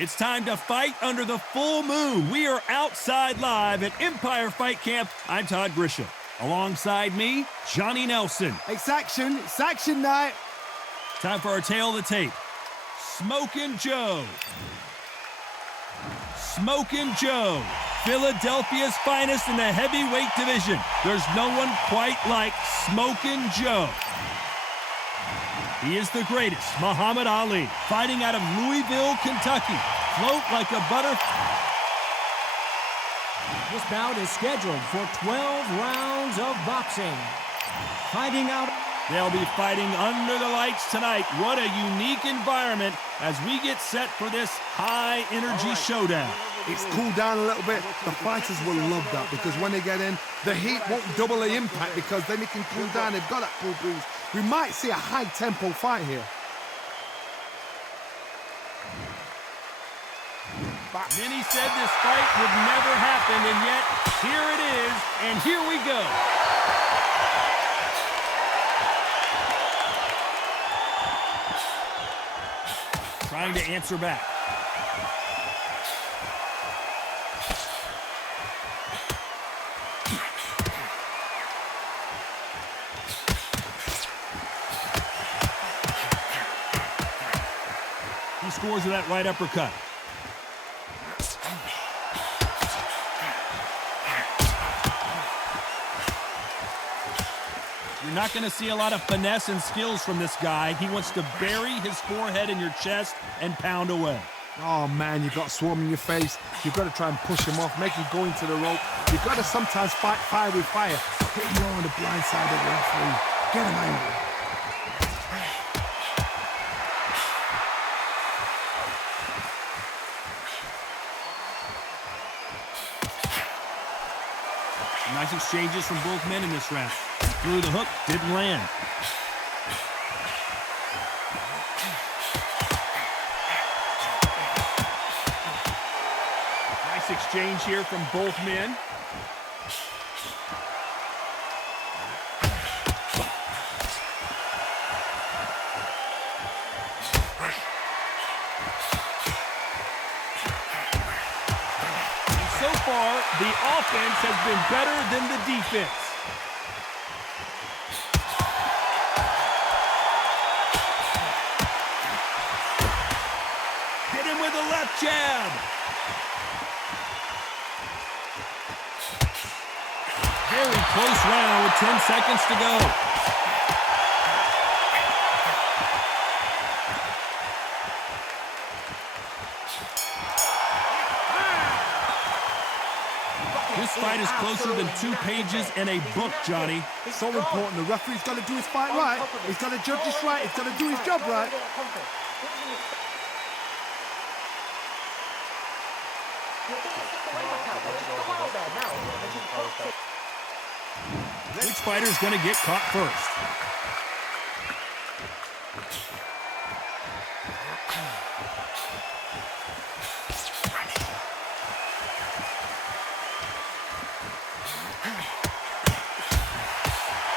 It's time to fight under the full moon. We are outside live at Empire Fight Camp. I'm Todd Grisham. Alongside me, Johnny Nelson. It's action night. Time for our tail of the tape. Smokin' Joe. Smokin' Joe. Philadelphia's finest in the heavyweight division. There's no one quite like Smokin' Joe. He is the greatest, Muhammad Ali, fighting out of Louisville, Kentucky. Float like a butterfly. This bout is scheduled for 12 rounds of boxing. Fighting out. They'll be fighting under the lights tonight. What a unique environment as we get set for this high-energy showdown. It's cooled down a little bit. The fighters will love that because when they get in, the heat won't double the impact because then it can cool down. They've got that cool breeze. We might see a high-tempo fight here. Many said this fight would never happen, and yet here it is, and here we go. Trying to answer back. He scores with that right uppercut. You're not going to see a lot of finesse and skills from this guy. He wants to bury his forehead in your chest and pound away. Oh, man, you've got swarm in your face. You've got to try and push him off, make him go into the rope. You've got to sometimes fight fire with fire. Hit him on the blind side of the referee. Get him angry. Nice exchanges from both men in this round. Threw the hook, didn't land. Nice exchange here from both men. So far, the offense has been better than the defense. Hit him with a left jab. Very close round with 10 seconds to go. This fight is closer than 2 pages in a book, Johnny. It's so important. The referee's got to do his fight right. He's got to judge this right. He's got to do his job right. Which fighter's going to get caught first?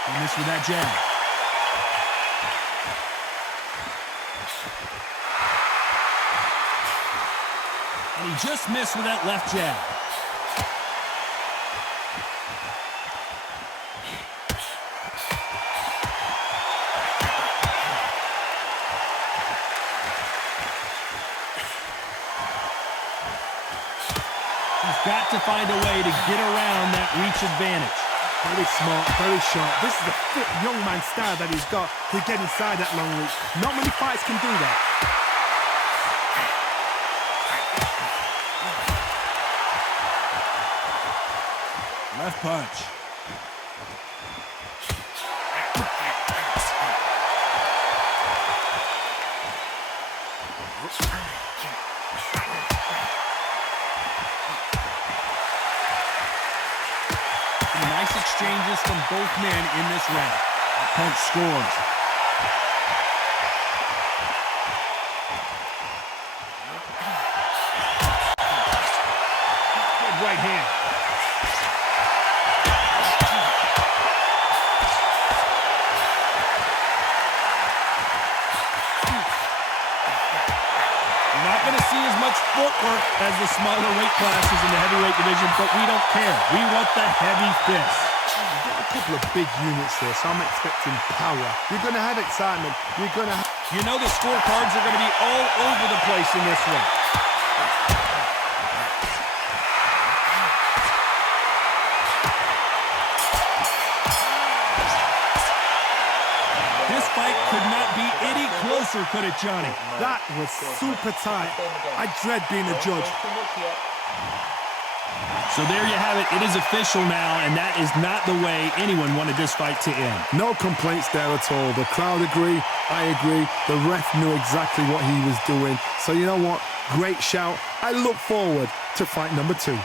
He missed with that jab. And he just missed with that left jab. He's got to find a way to get around that reach advantage. Very smart, very sharp. This is a fit young man style that he's got to get inside that long reach. Not many fights can do that. Left punch. Nice exchanges from both men in this round. Punch scores. Good right hand. You're not going to see as much footwork as the smaller weight classes in the heavyweight division, but we don't care. We want the heavy fist. You've got a couple of big units there, so I'm expecting power. You're going to have excitement. You're going to have... You know the scorecards are going to be all over the place in this one. This fight could not be any closer, could it, Johnny? That was super tight. I dread being a judge. So there you have it. It is official now, and that is not the way anyone wanted this fight to end. No complaints there at all. The crowd agree. I agree. The ref knew exactly what he was doing. So you know what? Great shout. I look forward to fight number 2.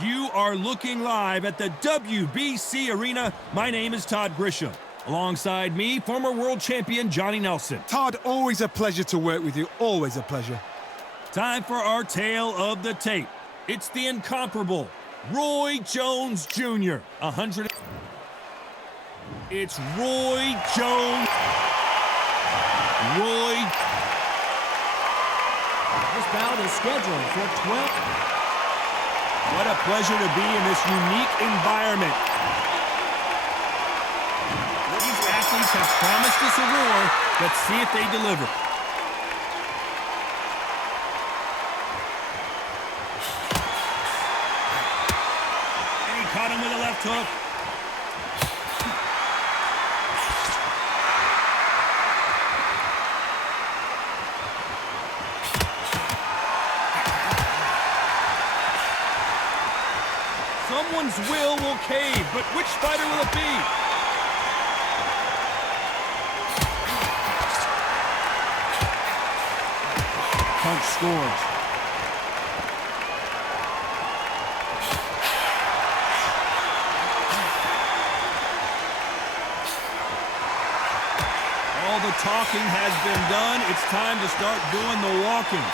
You are looking live at the WBC Arena. My name is Todd Grisham. Alongside me, former world champion Johnny Nelson. Todd, always a pleasure to work with you. Always a pleasure. Time for our tale of the tape. It's the incomparable Roy Jones Jr. It's Roy Jones. This bout is scheduled for 12. What a pleasure to be in this unique environment. These athletes have promised us a war. Let's see if they deliver. And he caught him with a left hook. Someone's will cave, but which fighter will it be? Punk scores. All the talking has been done. It's time to start doing the walking.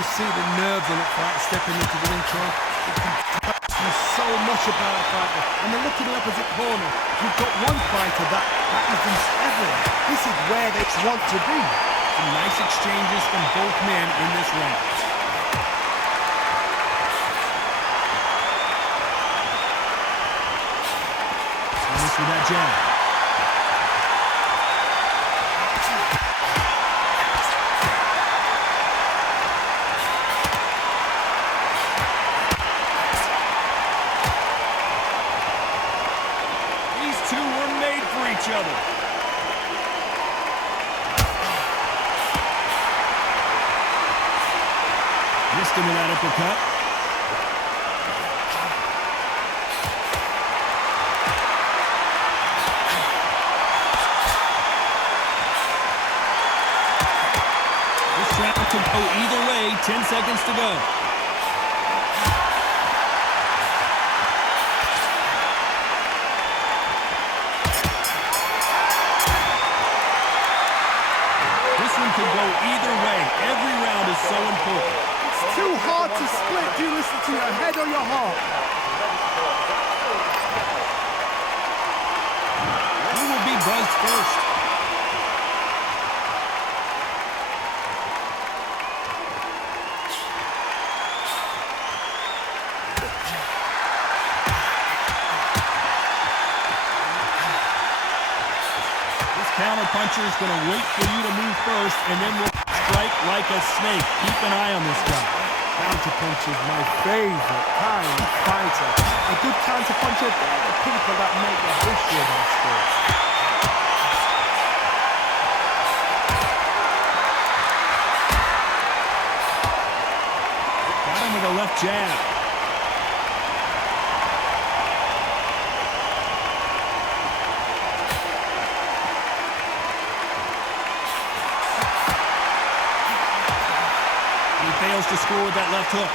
You see the nerves on that fight stepping into the ring track. There's so much about a fighter. And then look at the opposite corner. You've got one fighter that is inspiring. This is where they want to be. Some nice exchanges from both men in this round. Thomas with that jab. that uppercut. This round could go either way. 10 seconds to go. Could go either way. Every round is so important. It's too hard to split. Do you listen to your head or your heart? Who will be buzzed first? Counter-puncher is going to wait for you to move first, and then will strike like a snake. Keep an eye on this guy. Counter-puncher is my favorite kind of fighter. A good counter-puncher, they're the people that make the history of our sport. Got him with a left jab. Fails to score with that left hook.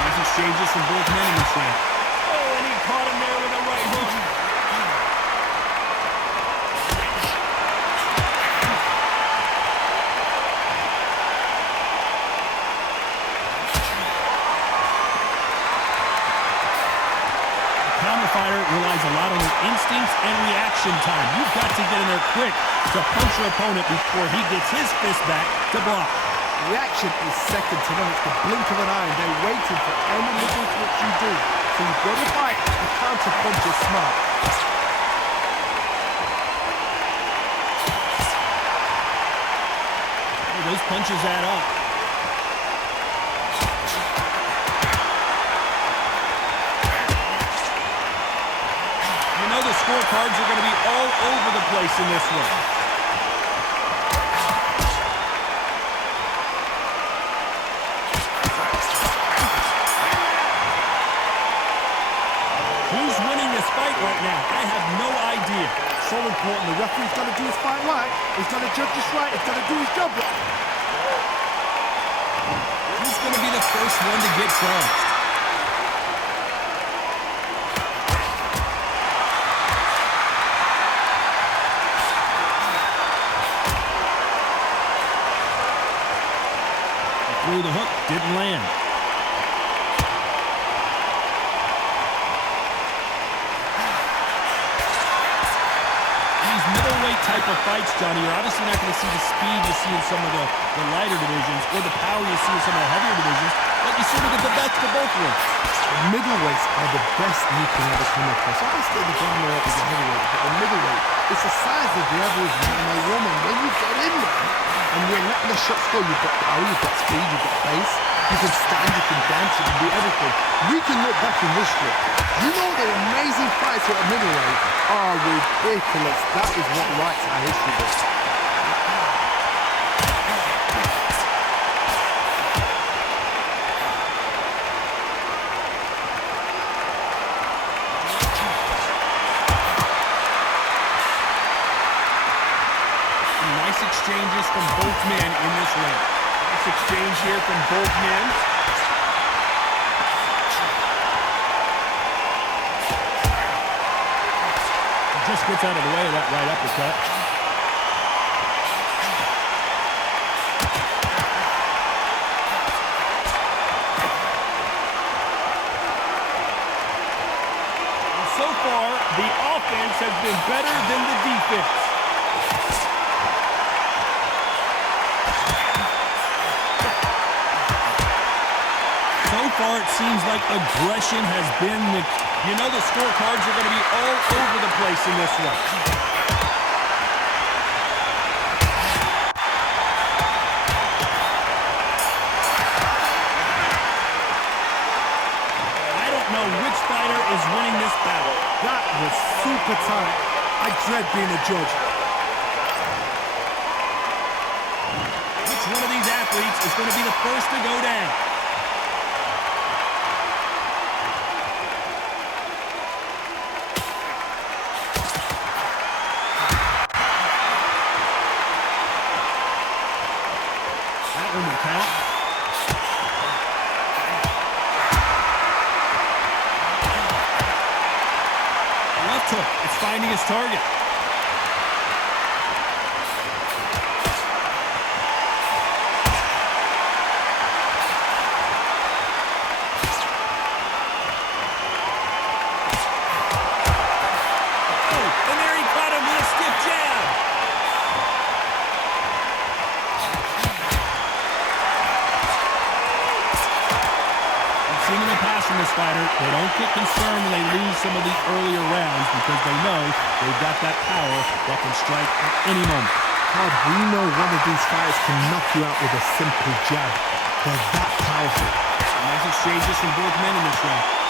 Nice exchanges from both men in this round. Oh, and he caught him there with a right hook. Fighter relies a lot on your instincts and reaction time. You've got to get in there quick to punch your opponent before he gets his fist back to block. Reaction is second to none. It's the blink of an eye. They're waiting for any little what you do. So you've got to fight. The counter punch is smart. Oh, those punches add up. The scorecards are going to be all over the place in this one. Who's winning this fight right now? I have no idea. So important. The referee's got to do his fight right. He's got to judge this right. He's got to do his job right. Who's going to be the first one to get crossed? Threw the hook, didn't land. These middleweight type of fights, Johnny, you're obviously not going to see the speed you see in some of the lighter divisions or the power you see in some of the heavier divisions, but you sort of get the best of both worlds. Middleweights are the best you can ever come across. Obviously, the dominant is a heavyweight, but the middleweight, it's the size of the average man or woman. When you get in there and you're letting the shots go, you've got power, you've got speed, you've got pace, you can stand, you can dance, you can do everything. We can look back in history. You know the amazing fights at a middleweight are ridiculous. That is what writes our history books. Exchanges from both men in this round. Nice exchange here from both men. He just gets out of the way of that right uppercut. And so far, the offense has been better than the defense. So far, it seems like aggression has been the... You know the scorecards are going to be all over the place in this one. I don't know which fighter is winning this battle. That was super tight. I dread being a judge. athletes is going to be the first to go down. That one will count. Left hook. It's finding its target. This fighter, they don't get concerned when they lose some of the earlier rounds because they know they've got that power that can strike at any moment. Todd, we know one of these fighters can knock you out with a simple jab. They're that powerful. Nice exchanges from both men in this round.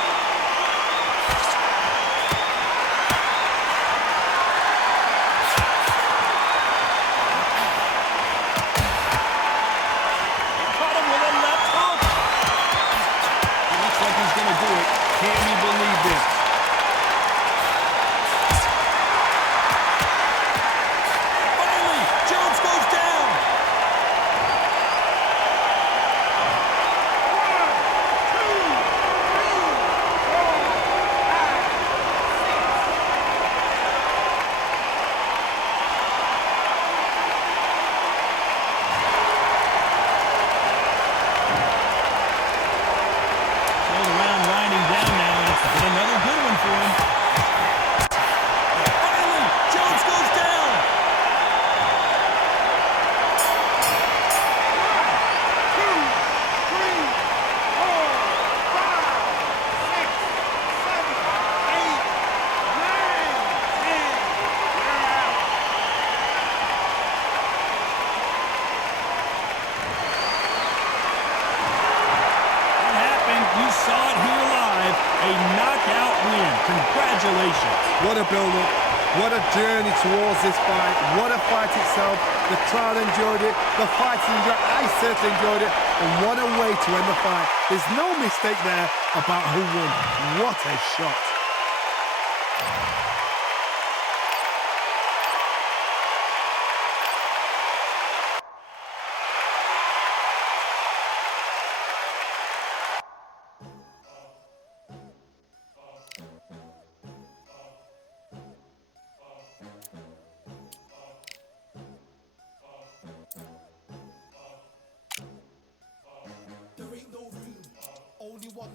Can you believe this? Finally, Jones goes down. 'A knockout win. Congratulations. What a build-up. What a journey towards this fight. What a fight itself. The crowd enjoyed it. The fighters enjoyed it. I certainly enjoyed it. And what a way to end the fight. There's no mistake there about who won. What a shot.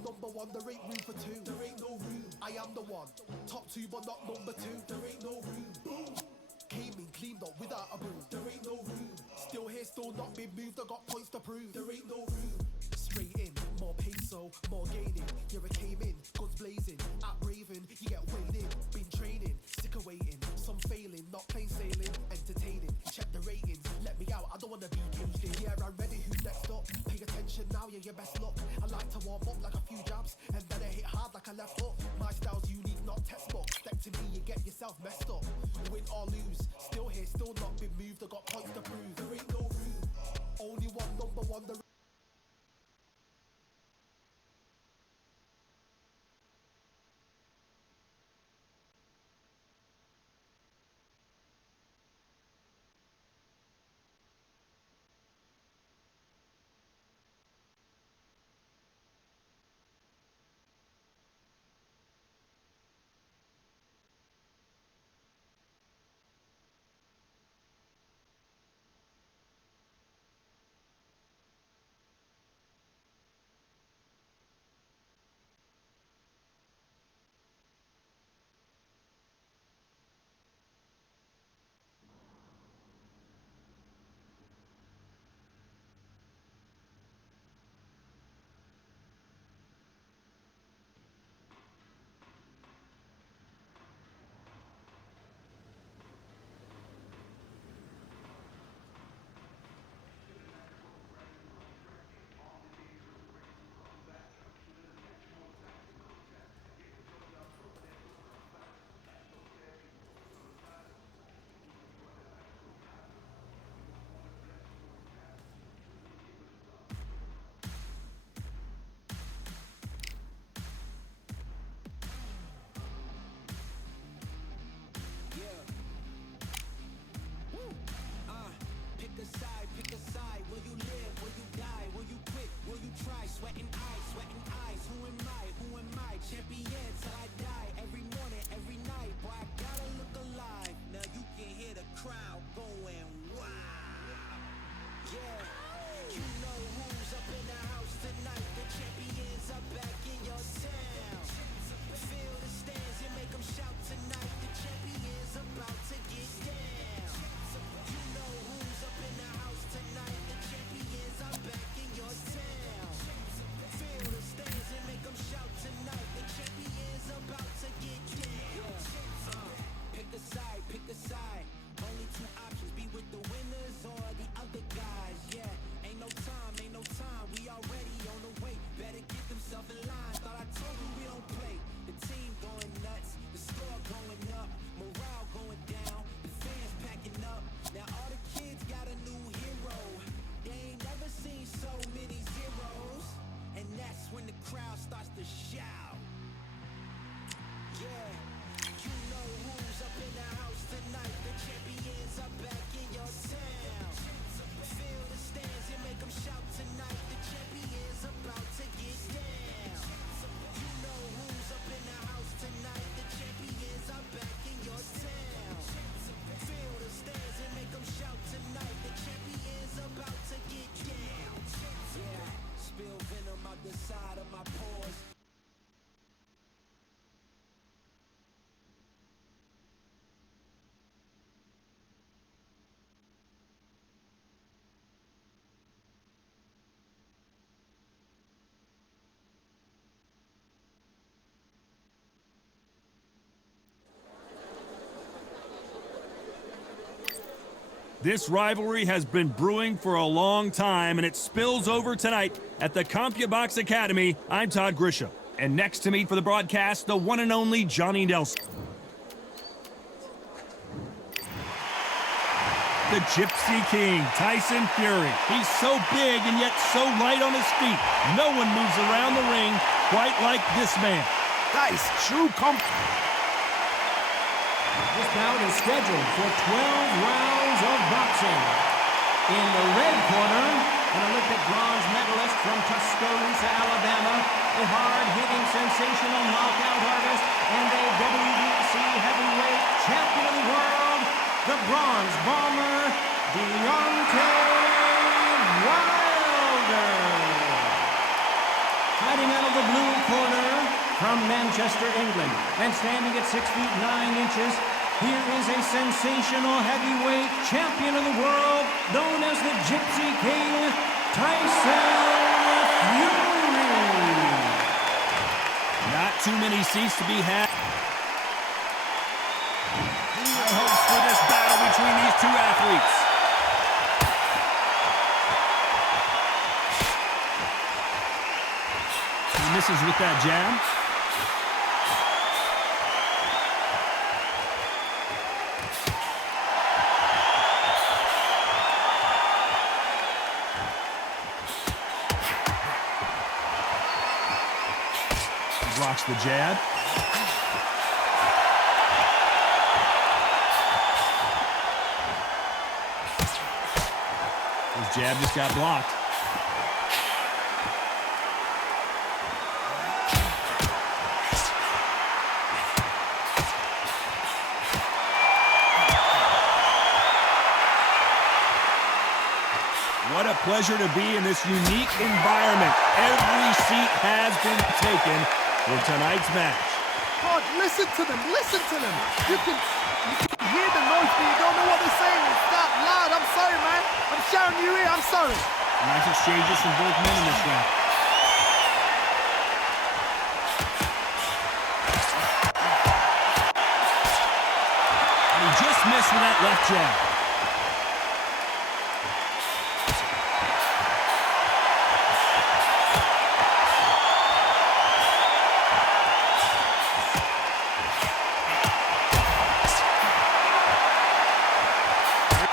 Number one, there ain't room for two. There ain't no room. I am the one. Top two, but not number two. There ain't no room. Boom. Came in, cleaned up without a broom. There ain't no room. Still here, still not been moved. I got points to prove. There ain't no room. Straight in, more peso, more gaining. Yeah, I came in, guns blazing. At Raven, you get weighed in. Been training, sick of waiting. Some failing, not plain sailing. Entertaining, check the ratings. Let me out, I don't wanna be caged in. Yeah, I'm ready, who's next up? Pay attention now, yeah, your best luck. I like to warm up like a few jabs, and then I hit hard like a left hook. My style's unique, not textbook. Step to me, you get yourself messed up. Win or lose, still here, still not been moved. I got points to prove. There ain't no room. Only one, number one. This rivalry has been brewing for a long time, and it spills over tonight at the CompuBox Academy. I'm Todd Grisham. And next to me for the broadcast, the one and only Johnny Nelson. The Gypsy King, Tyson Fury. He's so big and yet so light on his feet. No one moves around the ring quite like this man. That is true This bout is scheduled for 12 rounds of boxing. In the red corner, an Olympic bronze medalist from Tuscaloosa, Alabama, a hard-hitting, sensational knockout artist, and a WBC heavyweight champion of the world, the Bronze Bomber, Deontay Wilder. Fighting out of the blue corner from Manchester, England, and standing at 6 feet 9 inches, here is a sensational heavyweight champion of the world, known as the Gypsy King, Tyson Fury. Not too many seats to be had. High hopes for this battle between these two athletes. He misses with that jab. Blocks the jab. His jab just got blocked. What a pleasure to be in this unique environment. Every seat has been taken for tonight's match. God, listen to them, listen to them. You can hear the noise, but you don't know what they're saying. It's that loud. I'm sorry, man. I'm shouting you in. I'm sorry. Nice exchanges from both men in this round. And he just missed with that left jab.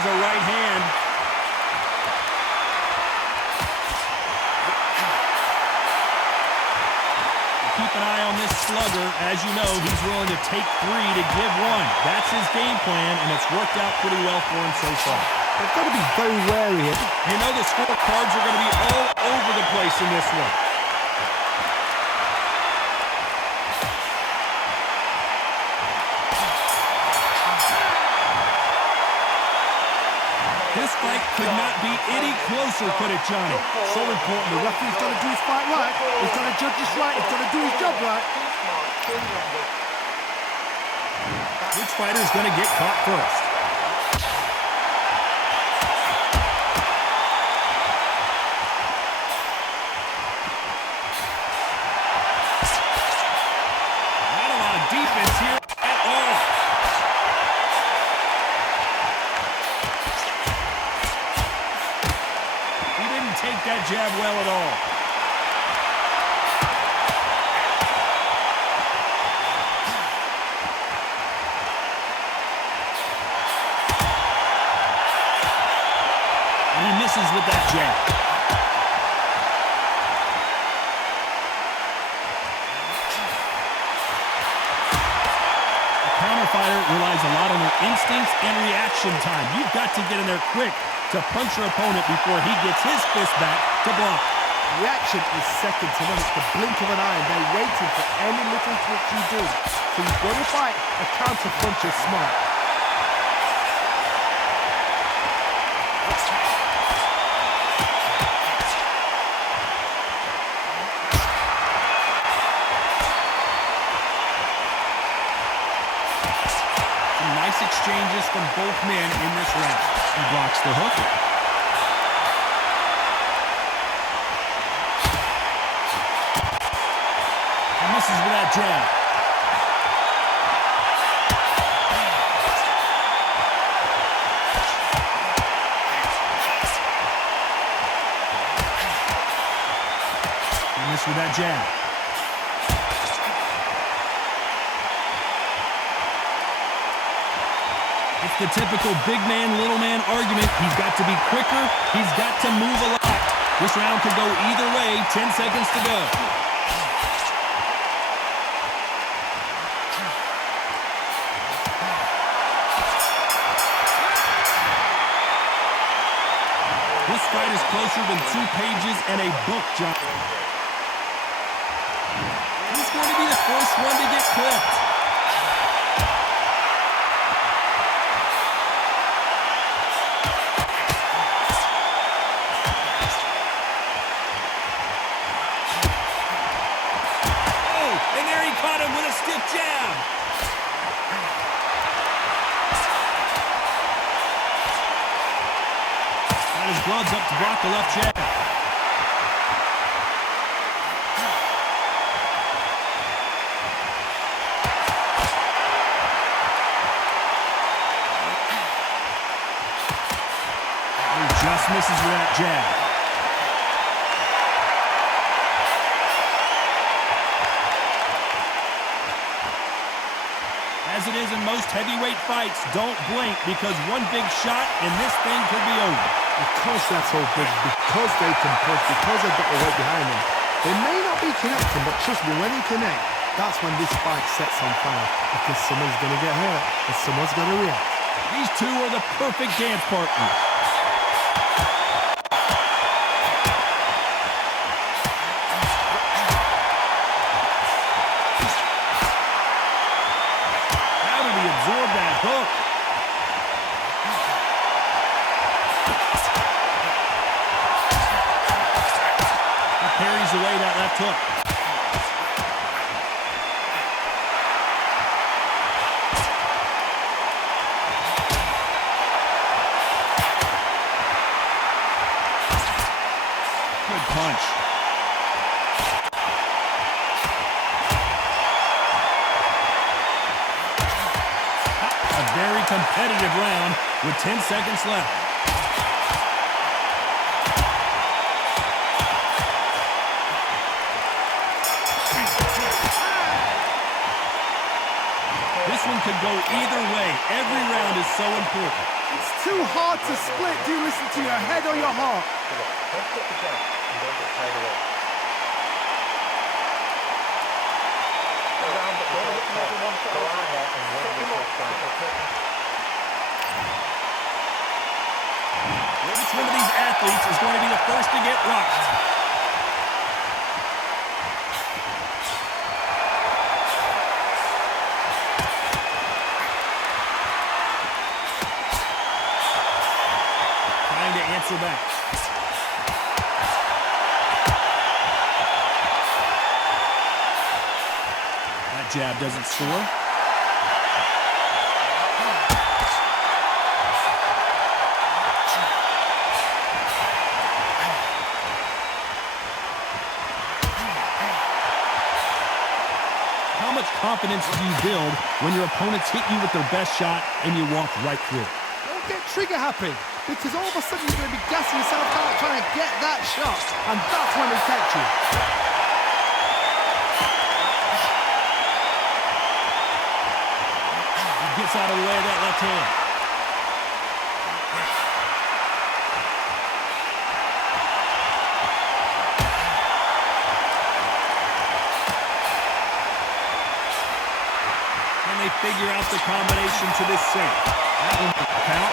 The right hand. Keep an eye on this slugger. As you know, he's willing to take 3 to give 1. That's his game plan, and it's worked out pretty well for him so far. They've got to be very wary. You know the scorecards are going to be all over the place in this one. This fight could not be any closer, could it, Johnny? So important. The referee's got to do his fight right. He's got to judge this right. He's got to do his job right. Which fighter's going to get caught first? Not a lot of defense here at all. Take that jab well at all. And he misses with that jab. A counter fighter relies a lot on their instincts and reaction time. You've got to get in there quick to punch your opponent before he gets his fist back to block. Reaction is second to none. It's the blink of an eye, and they're waiting for any little twitch you do. So you've got to fight a counter puncher smart. Some nice exchanges from both men in this round. He blocks the hook. And misses with that jab. precise with that jab. It's the typical big man, little man argument. He's got to be quicker. He's got to move a lot. This round could go either way. 10 seconds to go. This fight is closer than 2 pages and a book, John. He's going to be the first one to get clipped. Oh, and there he caught him with a stiff jab. His gloves up to block the left jab. He just misses with that jab. As it is in most heavyweight fights, don't blink because one big shot and this thing could be over. Because they're so big, because they can push, because they've got the weight behind them, they may not be connecting, but trust me, when they connect, that's when this fight sets on fire. Because someone's going to get hurt, and someone's going to react. These two are the perfect dance partners. How did he absorb that hook? Carries away that left hook. Good punch. A very competitive round with 10 seconds left. This one could go either way. Every round is so important. It's too hard to split. Do you listen to your head or your heart? Which one of these athletes is going to be the first to get rocked? Trying to answer back. That jab doesn't score. How much confidence do you build when your opponents hit you with their best shot and you walk right through? Don't get trigger happy, because all of a sudden you're going to be gassing yourself out trying to get that shot, and that's when they catch you. He gets out of the way of that left hand. They figure out the combination to this sink. That one will count.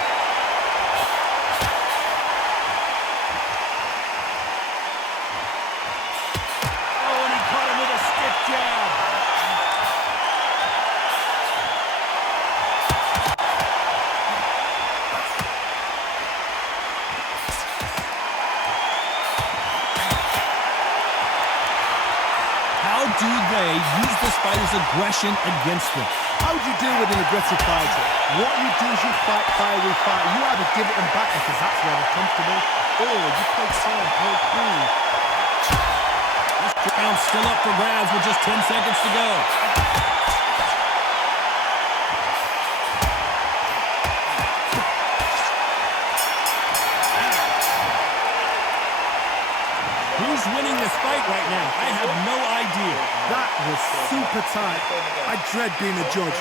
Oh, and he caught him with a stiff jab. How do they use this fighter's aggression against them? How do you deal with an aggressive fighter? What you do is you fight fire with fire. You either give it them back because that's where they're comfortable, or you play calm, play cool. This round's still up for grabs with just 10 seconds to go. Who's winning this fight right now? I have no idea. That was super tight. I dread being a judge.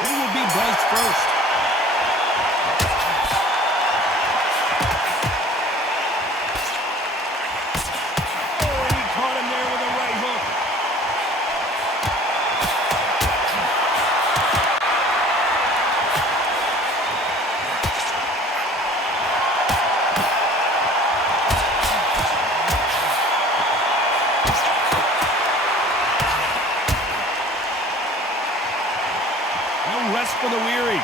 Who will be buzzed first? Oh, and he caught him there with a right hook. No rest for the weary.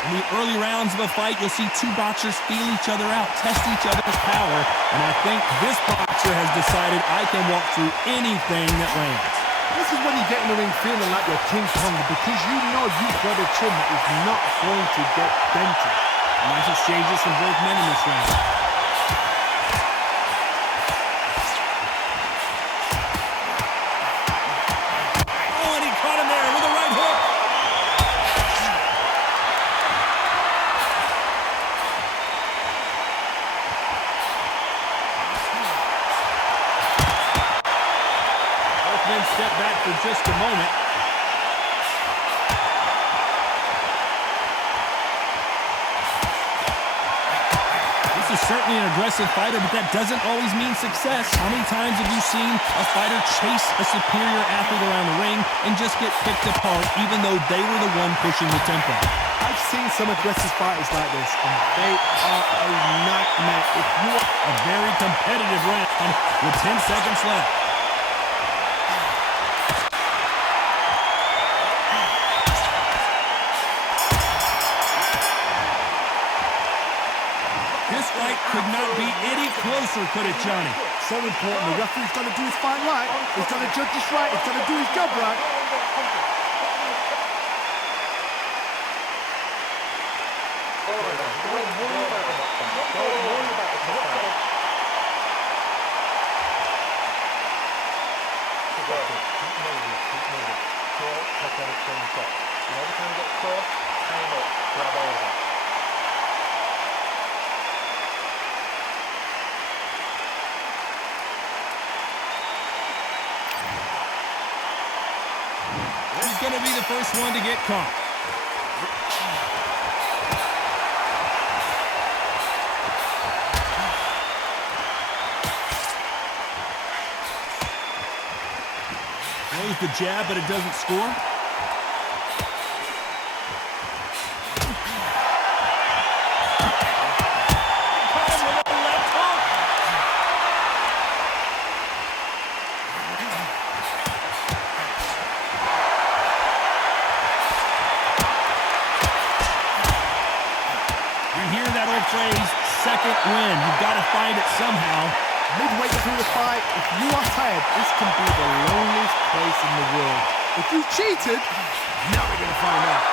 In the early rounds of a fight, you'll see two boxers feel each other out, test each other's power, and I think this boxer has decided I can walk through anything that lands. This is when you get in the ring feeling like you're King Kong because you know you've got a chin that is not going to get dented. Nice exchanges from both men in this round. Oh, and he caught him there with a right hook. Both men step back for just a moment. This is certainly an aggressive fighter, but that doesn't always mean success. How many times have you seen a fighter chase a superior athlete around the ring and just get picked apart even though they were the one pushing the tempo? I've seen some aggressive fighters like this, and they are a nightmare. If you are A very competitive round with 10 seconds left. This fight could not be any closer, could it, Johnny? so important, the referee's got to do his fight right. He's got to judge this right. He's got to do his job right. He's going to be the first one to get caught. Throws the jab, but it doesn't score. Caught him with a left hook. You hear that old phrase, second win. You've got to find it somehow. Midway through the fight, if you are tired, this can be the loneliest place in the world. If you cheated, now we're going to find out.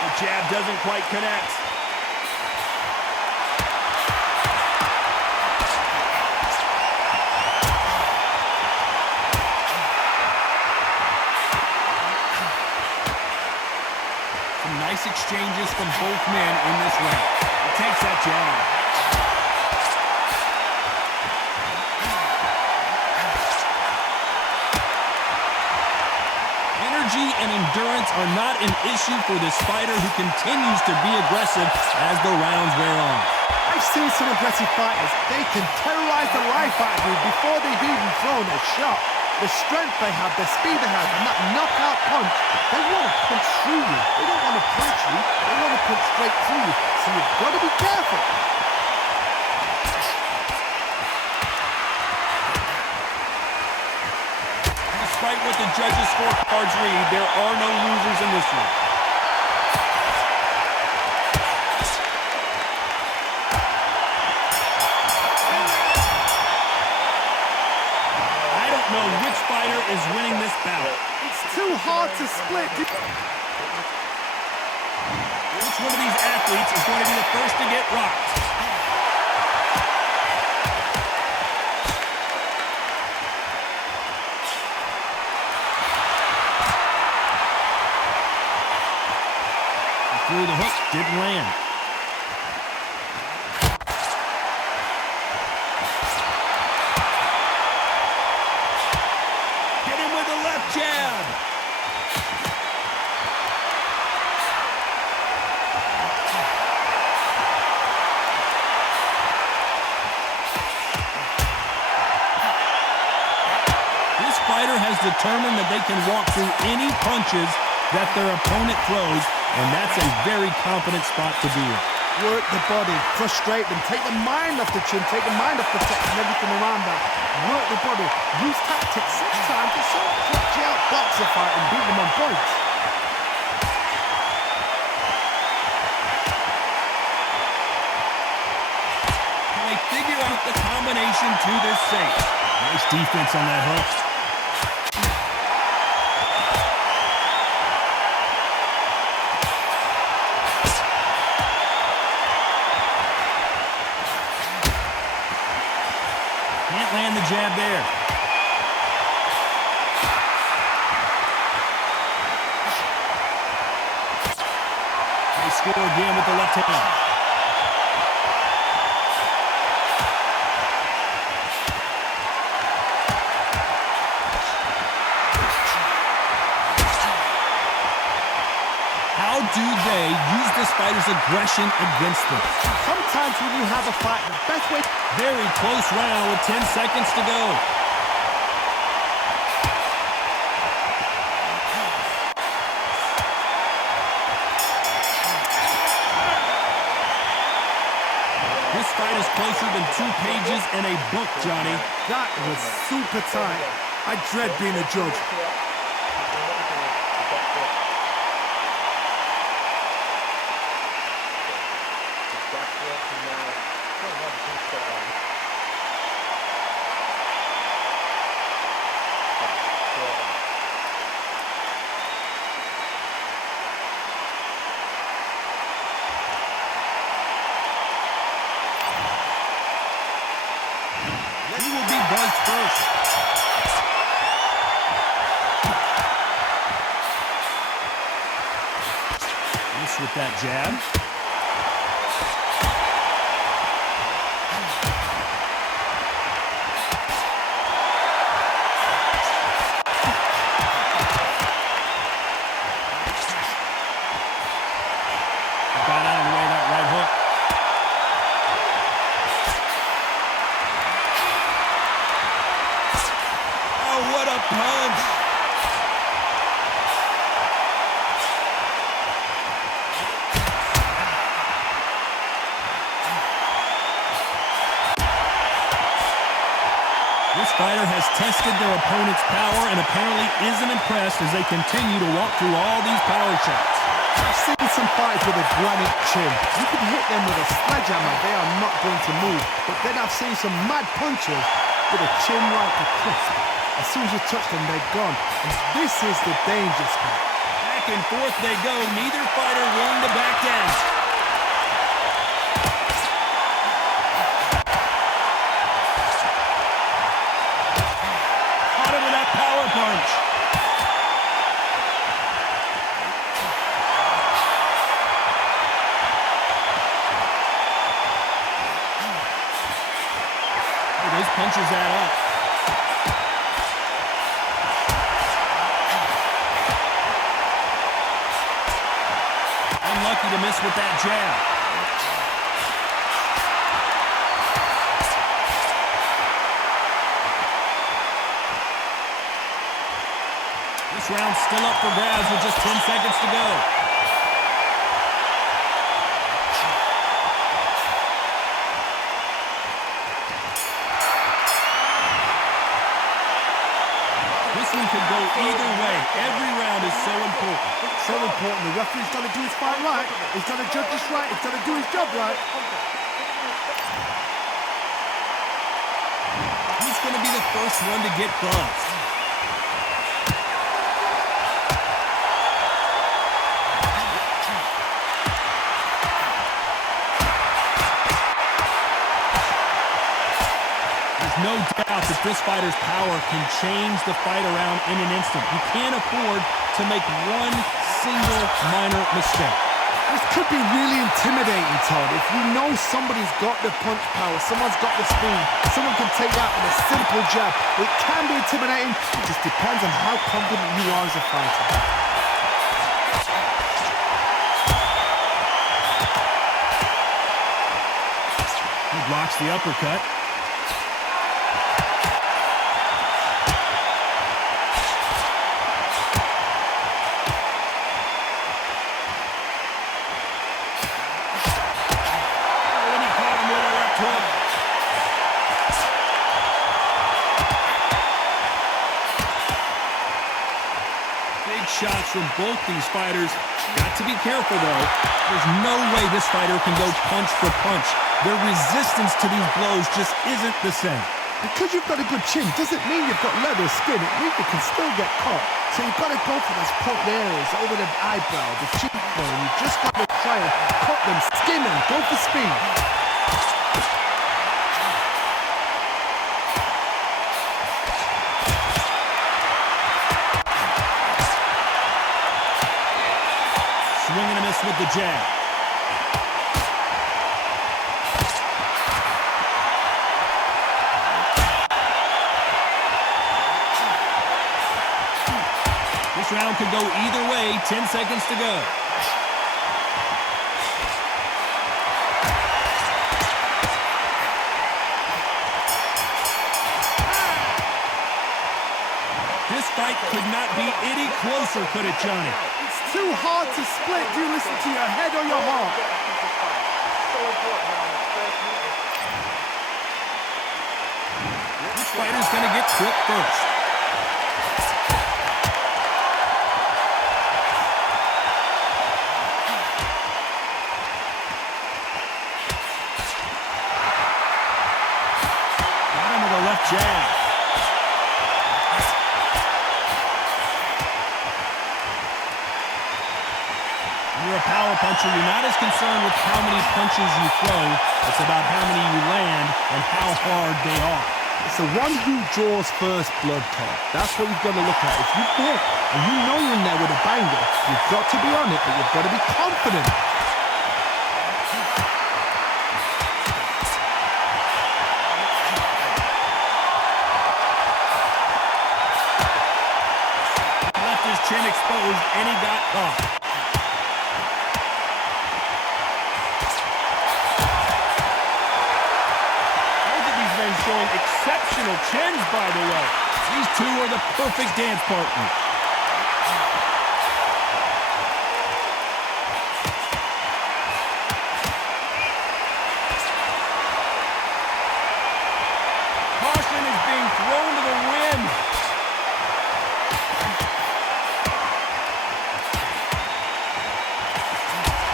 The jab doesn't quite connect. Some nice exchanges from both men in this round. He takes that jab. Energy and endurance are not an issue for this fighter who continues to be aggressive as the rounds wear on. I've seen some aggressive fighters. They can terrorize the life out of you before they've even thrown a shot. The strength they have, the speed they have, and that knockout punch, they want to punch through you. They don't want to punch you. They want to punch straight through you. So you've got to be careful. Despite what the judges' scorecards read, there are no losers in this one. I don't know which fighter is winning this bout. It's too hard to split. Which one of these athletes is going to be the first to get rocked? He threw the hook, didn't land. Hit him with a left jab. Fighter has determined that they can walk through any punches that their opponent throws, and that's a very confident spot to be in. Work the body, frustrate them, take the mind off the chin, take the mind off the tech and everything around that. Work the body, use tactics sometimes to sort of clutch out, box a fight and beat them on points. Can they figure out the combination to this safe? Nice defense on that hook. Can't land the jab there. They score again with the left hand. How do they use this fighter's aggression against them? Sometimes when you have a fight, the best way... Very close round with 10 seconds to go. This fight is closer than 2 pages in a book, Johnny. That was super tight. I dread being a judge. He will be buzzed first. Miss with that jab. Got out of the way of that right hook. What a punch! This fighter has tested their opponent's power and apparently isn't impressed as they continue to walk through all these power shots. I've seen some fighters with a granite chin. You can hit them with a sledgehammer, they are not going to move. But then I've seen some mad punchers with a chin like a crisp. As soon as you touch them, they're gone. And this is the danger spot. Back and forth they go. Neither fighter willing to back down. Caught him with that power punch. Hey, those punches add up. Unlucky to miss with that jab. This round's still up for grabs with just 10 seconds to go. This one could go either way. Every round is so important. So important. The referee's got to do his fight right. He's got to judge this right. He's got to do his job right. He's going to be the first one to get buzzed. There's no doubt that this fighter's power can change the fight around in an instant. You can't afford to make one single minor mistake. This could be really intimidating, Todd. If you know somebody's got the punch power, someone's got the speed, someone can take that with a simple jab. It can be intimidating. It just depends on how confident you are as a fighter. He blocks the uppercut. Shots from both these fighters. Got to be careful, though. There's no way this fighter can go punch for punch. Their resistance to these blows just isn't the same. Because you've got a good chin doesn't mean you've got leather skin. It means you can still get caught. So you've got to go for those point areas over the eyebrow, the cheekbone. You've just got to try and cut them, skin them, go for speed. Swing and a miss with the jab. This round could go either way. 10 seconds to go. This fight could not be any closer, could it, Johnny? Too hard to split. Do you listen to your head or your heart? Which fighter's going to get clipped first? Got him with a left jab. You're a power puncher. You're not as concerned with how many punches you throw. It's about how many you land and how hard they are. It's the one who draws first blood, Todd. That's what you've got to look at. If you hit and you know you're in there with a banger, you've got to be on it, but you've got to be confident. He left his chin exposed and he got caught. Showing exceptional chins, by the way. These two are the perfect dance partners. Caution is being thrown to the wind.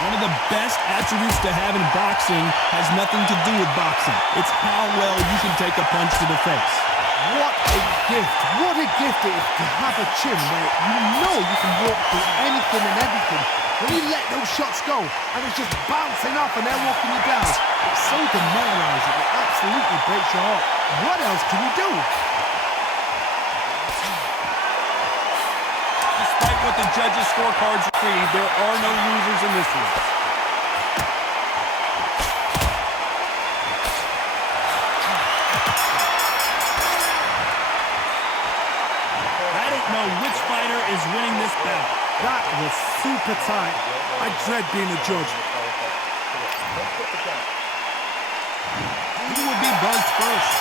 One of the best attributes to have in boxing has nothing to do with boxing. It's how well you can take a punch to the face. What a gift. What a gift it is to have a chin where you know you can walk through anything and everything. When you let those shots go and it's just bouncing off and they're walking you down, it's so demoralizing. It absolutely breaks your heart. What else can you do? Despite what the judges' scorecards read, there are no losers in this one. I don't know which fighter is winning this bout. That was super tight. I dread being a judge. Who would be buzzed first?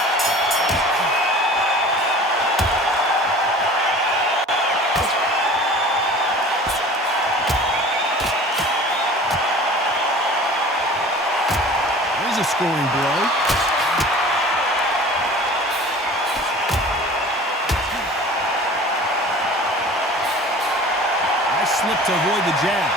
There's a scoring blow. Slip to avoid the jab.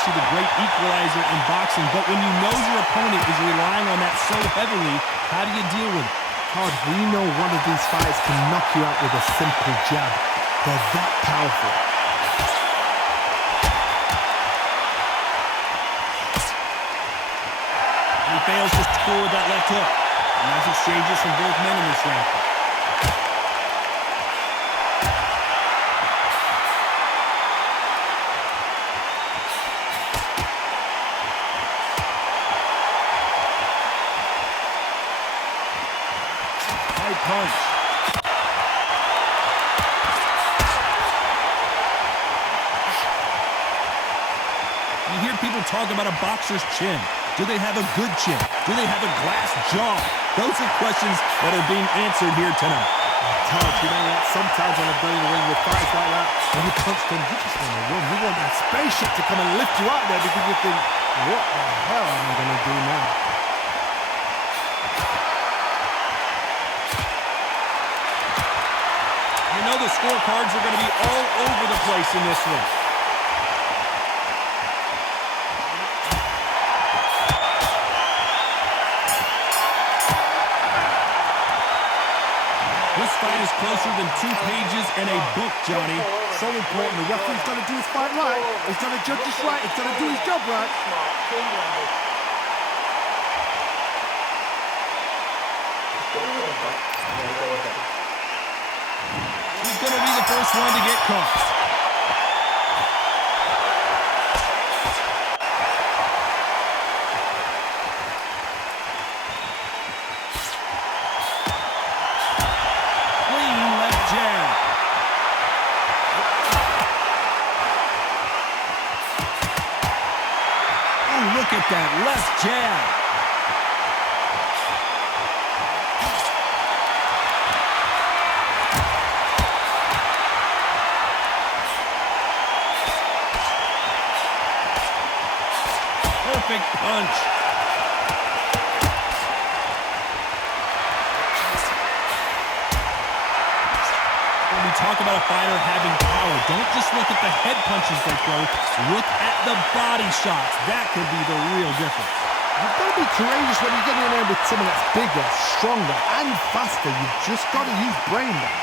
obviously the great equalizer in boxing, but when you know your opponent is relying on that so heavily, how do you deal with it? Todd, we know one of these fighters can knock you out with a simple jab. They're that powerful. And he fails to score with that left hook. Nice exchanges from both men in this round. High punch. You hear people talk about a boxer's chin. Do they have a good chin? Do they have a glass jaw? Those are questions that are being answered here tonight. Todd, you know what? Sometimes when I've been in the ring with fights like that, when you punch them, you just want to run. You want that spaceship to come and lift you out there because you think, what the hell am I going to do now? You know the scorecards are going to be all over the place in this one. This fight is closer than 2 pages in a book, Johnny. So important. The referee's got to do his fight right. He's got to judge this right. He's got to do his job right. He's going to be the first one to get caught. Look at that left jab. Perfect punch. When we talk about a fighter having power, don't just look at the head punches they throw. Look at the body shots. That could be the real difference. You've got to be courageous when you get in there with someone that's bigger, stronger, and faster. You've just got to use brain there.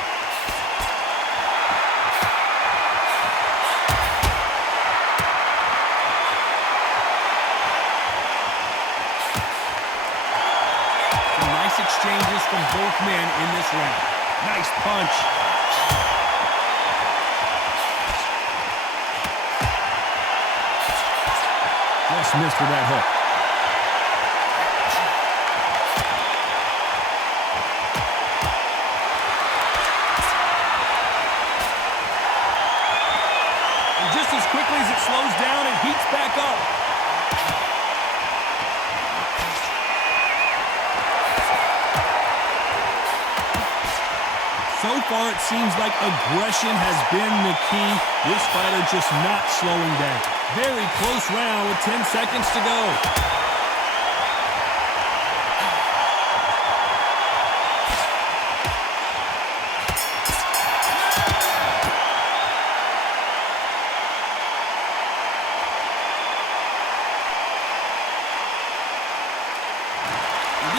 Some nice exchanges from both men in this round. Nice punch. Just missed with that hook. And just as quickly as it slows down, it heats back up. So far, it seems like aggression has been the key. This fighter just not slowing down. Very close round with 10 seconds to go.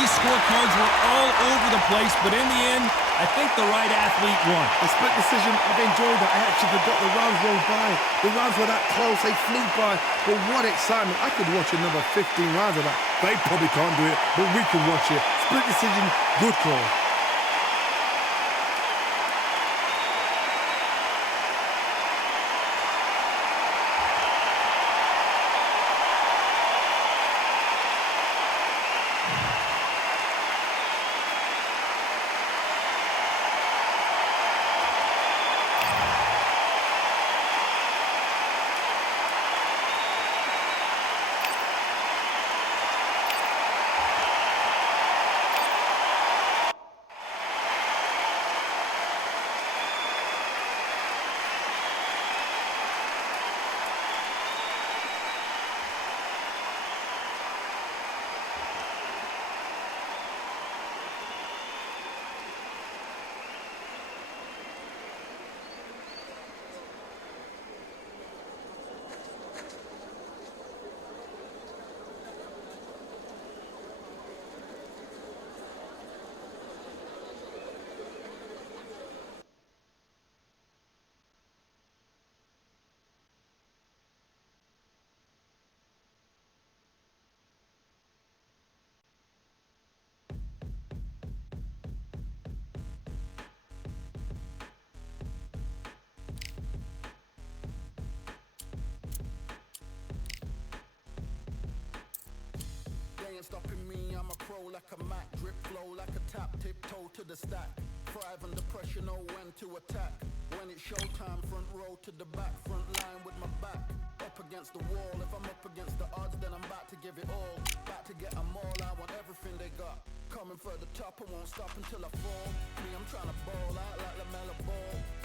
These scorecards were all over the place, but in the end, I think the right athlete won. The split decision, I've enjoyed that. I actually forgot the rounds rolled by. The rounds were that close, they flew by. But what excitement. I could watch another 15 rounds of that. They probably can't do it, but we can watch it. Split decision, good call. a Mac. Drip flow like a tap, tiptoe to the stack. Thrive under pressure, know when to attack. When it's showtime, front row to the back. Front line with my back up against the wall. If I'm up against the odds, then I'm about to give it all. About to get them all, I want everything they got. Coming for the top, I won't stop until I fall. Me, I'm trying to ball out like LaMelo Ball.